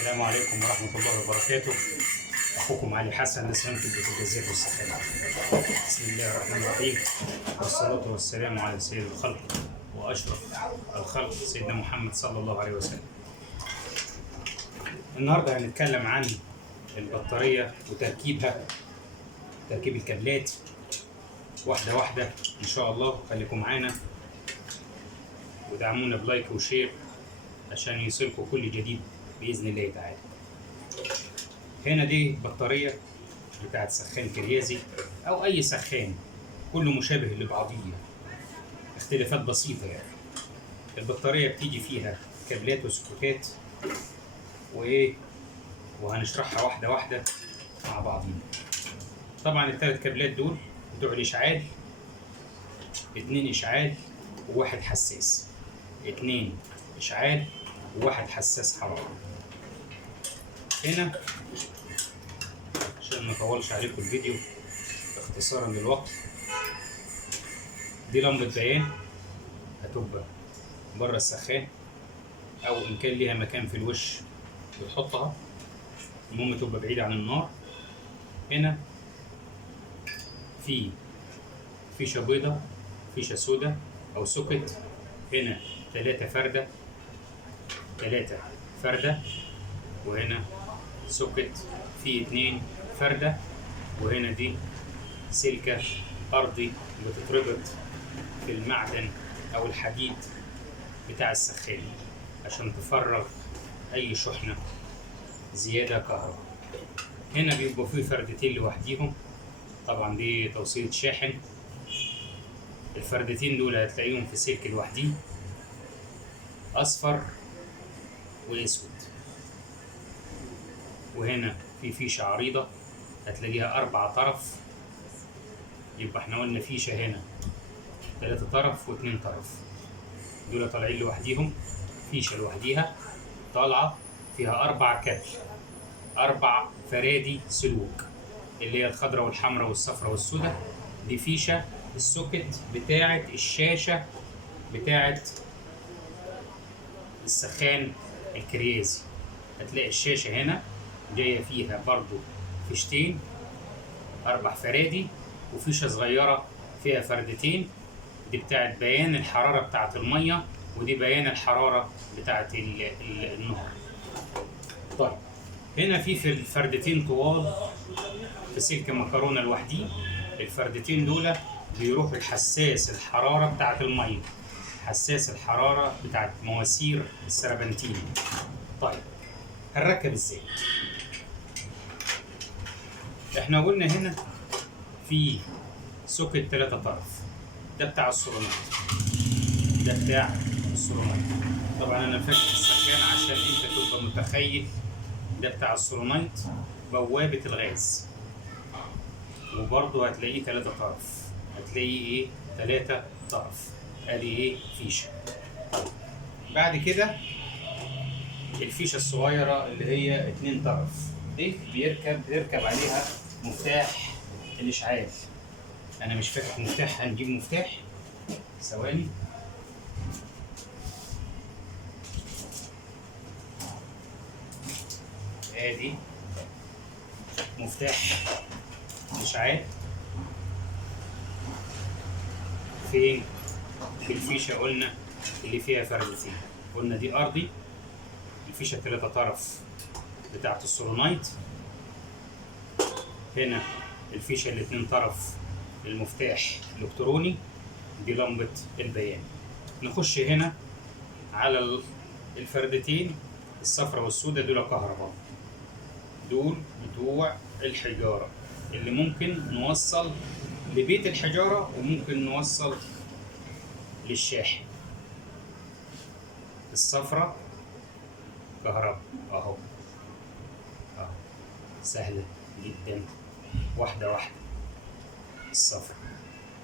السلام عليكم ورحمة الله وبركاته. أخوكم علي حسن لسان في البوتاجازات والسخانات. بسم الله الرحمن الرحيم، والصلاة والسلام على سيد الخلق وأشرف الخلق سيدنا محمد صلى الله عليه وسلم. النهاردة هنتكلم عن البطارية وتركيبها، تركيب الكابلات واحدة واحدة إن شاء الله. خليكم معانا ودعمونا بلايك وشير عشان يصلكم كل جديد بإذن الله تعالى. هنا دي بطارية بتاعت سخان كريازي أو أي سخان، كله مشابه لبعضيه، اختلافات بسيطة يعني. البطارية بتيجي فيها كابلات وسكوتات وهنشرحها واحدة واحدة مع بعضين. طبعا الثلاث كابلات دول بتوع الإشعال، 2 إشعال وواحد حساس، 2 إشعال وواحد حساس حرارة. هنا عشان ما اطولش عليكم الفيديو اختصارا للوقت، دي لمبة بيان هتبقى بره السخان او ان كان ليها مكان في الوش بتحطها، المهم تبقى بعيدة عن النار. هنا في فيشة بيضة، فيشة سودة او سوكت. هنا 3 فردة، وهنا سوكت فيه 2 فردة، وهنا دي سلكة أرضي بتتربط في المعدن أو الحديد بتاع السخان عشان تفرغ أي شحنة زيادة كهرباء. هنا بيبقوا فيه فردتين لوحديهم، طبعا دي توصيلة شاحن. الفردتين دول هتلاقيهم في سلك لوحديه أصفر وأسود. وهنا في فيشة عريضة هتلاقيها 4 طرف، يبقى احنا قلنا فيشة هنا 3 طرف و2 طرف، دول طالعين لوحديهم. فيشة لوحديها طالعة فيها 4 كابل، 4 فرادي سلوك، اللي هي الخضراء والحمراء والصفراء والسوداء. دي فيشة السوكت بتاعة الشاشة بتاعة السخان الكريازي. هتلاقي الشاشة هنا جاية فيها برضو فيشتين 4 فرادي، وفيشة صغيرة فيها فردتين، دي بتاعت بيان الحرارة بتاعت المية، ودي بيان الحرارة بتاعت النهر. طيب هنا في الفردتين طوال في سلك مكرونة لوحديه. الفردتين دول بيروحوا الحساس الحرارة بتاعت المية، حساس الحرارة بتاعت مواسير السربنتين. طيب هنركب ازاي؟ احنا قلنا هنا في سوكت 3 طرف، ده بتاع السولونايت، ده بتاع السولونايت. طبعا انا فاتح السخان عشان انت تبقى متخيل. ده بتاع السولونايت بوابة الغاز، وبرضه هتلاقيه 3 طرف، هتلاقيه 3 طرف. ادي فيشة. بعد كده الفيشة الصغيرة اللي هي 2 طرف، دي بيركب عليها مفتاح الإشعال. أنا مش فاكر مفتاح، هنجيب مفتاح ثواني. ادي مفتاح الإشعال. فين؟ في الفيشة قلنا اللي فيها فردتين، قلنا دي أرضي. الفيشة 3 طرف بتاعت السولونايت. هنا الفيشة اللي 2 طرف المفتاح الإلكتروني، دي لمبة البيان. نخش هنا على الفردتين الصفراء والسوداء، دول كهرباء، دول بتوع الحجارة اللي ممكن نوصل لبيت الحجارة وممكن نوصل للشاحن. الصفراء كهرباء اهو، سهلة جدا، واحدة واحدة.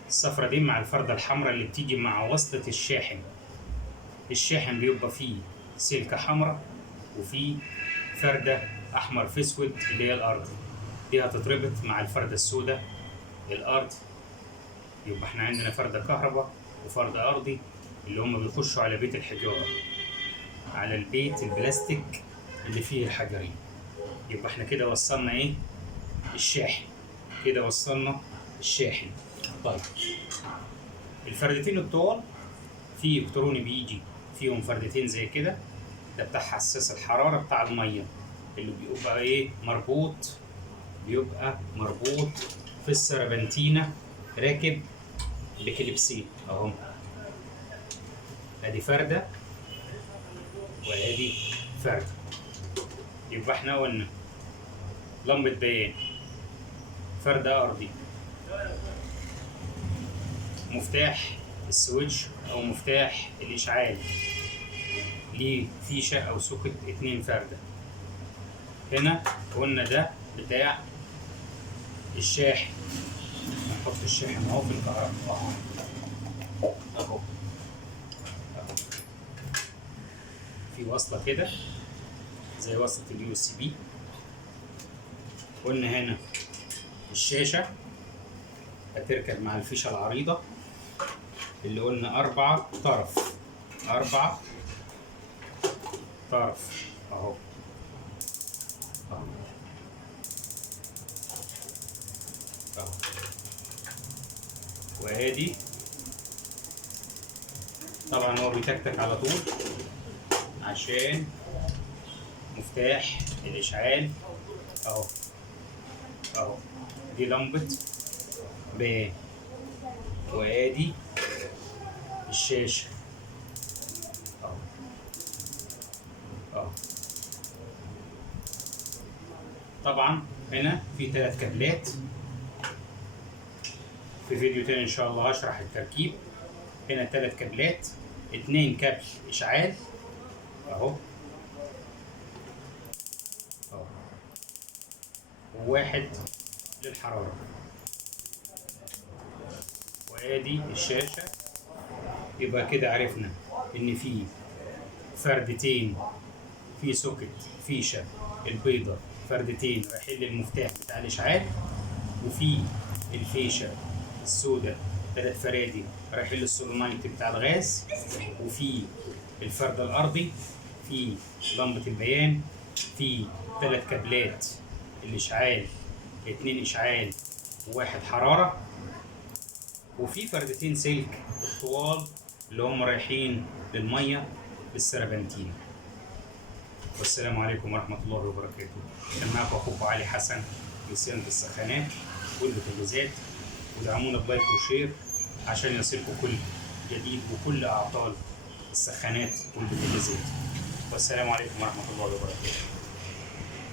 الصفرة دي مع الفردة الحمراء اللي بتيجي مع وصلة الشاحن. الشاحن بيبقى فيه سلكة حمراء وفيه فردة أحمر في أسود اللي هي الأرض، دي هتتربط مع الفردة السوداء الأرض. يبقى احنا عندنا فردة كهرباء وفردة أرضي اللي هم بيخشوا على بيت الحجارة، على البيت البلاستيك اللي فيه الحجرين. يبقى احنا كده وصلنا ايه؟ الشاحن. كده وصلنا الشاحن. طيب الفردتين الطوال في الكتروني بيجي فيهم فردتين زي كده، ده بتاع حساس الحراره بتاع الميه اللي بيبقى ايه؟ بيبقى مربوط في السربنتينه، راكب بكليبسين اهو. ادي فرده وادي فرده. يبقى احنا قلنا لمبه بيان، فرده ارضي، مفتاح السويتش او مفتاح الاشعال ليه فيشه او سوكت 2 فرده. هنا قلنا ده بتاع الشاحن. نحط الشاحن اهو في الكهرباء اهو. في وصله كده زي وصله اليو اس بي. قلنا هنا الشاشه هتركب مع الفيشه العريضه اللي قلنا 4 طرف اهو. وادي طبعا هو بيتكتك على طول عشان مفتاح الاشعال اهو. دي لمبه ب، وادي الشاشه اهو. طبعا هنا في 3 كابلات. في فيديو تاني ان شاء الله هشرح التركيب. هنا 3 كابلات، 2 كابل اشعال اهو وواحد للحراره. وادي الشاشه. يبقى كده عرفنا ان في فردتين في سوكت فيشه البيضه، فردتين رايحين للمفتاح بتاع الاشعال، وفي الفيشه السوداء 3 فرادي رايحين للسولونايت بتاع الغاز، وفي الفرد الارضي، في لمبه البيان، في 3 كابلات الاشعال، 2 اشعال وواحد حراره، وفي فردتين سلك طوال اللي هم رايحين للميه بالسربنتين. والسلام عليكم ورحمه الله وبركاته. كان معكم اخوكم علي حسن لصيانه السخانات والبوتاجازات. ودعمونا بلايك وشير عشان يصلكم كل جديد وكل اعطال السخانات والبوتاجازات. والسلام عليكم ورحمه الله وبركاته.